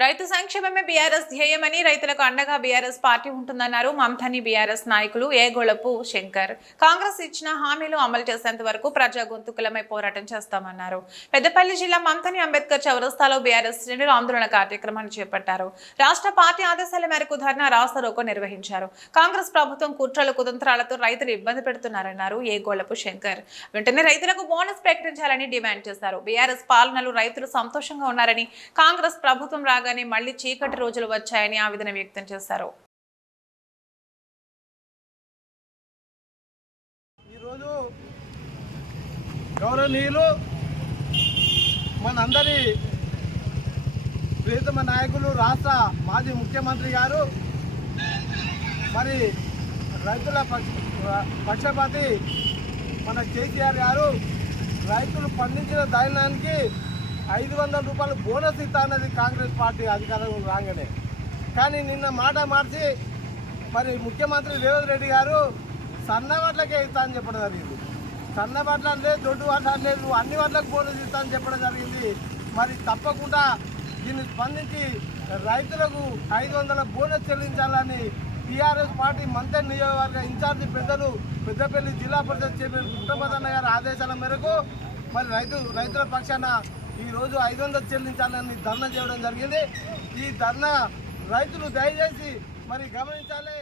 రైతు సంక్షేమమే బీఆర్ఎస్ ధ్యేయమని రైతులకు అండగా బీఆర్ఎస్ పార్టీ ఉంటుందన్నారు మమతని బీఆర్ఎస్ నాయకులు ఏగోళపు శంకర్. కాంగ్రెస్ ఇచ్చిన హామీలు అమలు చేసేంత వరకు ప్రజా గొంతుకులమై పోరాటం చేస్తామన్నారు. పెద్దపల్లి జిల్లా మమతని అంబేద్కర్ చౌరస్తాలో బీఆర్ఎస్ శ్రేణులు ఆందోళన కార్యక్రమాన్ని చేపట్టారు. రాష్ట్ర పార్టీ ఆదేశాల మేరకు ధర్నా రాస్తారోకో నిర్వహించారు. కాంగ్రెస్ ప్రభుత్వం కుట్రలు కుతంత్రాలతో రైతులు ఇబ్బంది పెడుతున్నారన్నారు ఏగోళపు శంకర్. వెంటనే రైతులకు బోనస్ ప్రకటించాలని డిమాండ్ చేశారు. బీఆర్ఎస్ పాలనలు రైతులు సంతోషంగా ఉన్నారని కాంగ్రెస్ ప్రభుత్వం రాగానే మళ్ళీ చీకటి రోజులు వచ్చాయని ఆవేదన వ్యక్తం చేశారు. ఈరోజు గౌరవనీయులు మనందరి ప్రియతమ నాయకులు రాష్ట్ర మాజీ ముఖ్యమంత్రి గారు మరి రైతుల పక్షపాతి మన కేసీఆర్ గారు రైతులు పండించిన ధాన్యానికి ఐదు వందల రూపాయలు బోనస్ ఇస్తానది కాంగ్రెస్ పార్టీ అధికారం రాగానే. కానీ నిన్న మాట మార్చి మరి ముఖ్యమంత్రి రేవంత్ రెడ్డి గారు సన్న ఇస్తా అని చెప్పడం జరిగింది. సన్న వడ్ల దొడ్డు వడ్ల లేదు అన్ని వడ్లకు బోనస్ ఇస్తా అని చెప్పడం జరిగింది. మరి తప్పకుండా దీన్ని స్పందించి రైతులకు ఐదు వందల బోనస్ చెల్లించాలని టీఆర్ఎస్ పార్టీ మంత్రి నియోజకవర్గ ఇన్ఛార్జి పెద్దలు పెద్దపల్లి జిల్లా పరిషత్ చైర్మన్ కుటుంబదన్న గారి ఆదేశాల మేరకు మరి రైతు రైతుల పక్షాన ఈ రోజు ఐదు వందలు చెల్లించాలని ధర్నా చేయడం జరిగింది. ఈ ధర్నా రైతులు దయచేసి మరి గమనించాలి.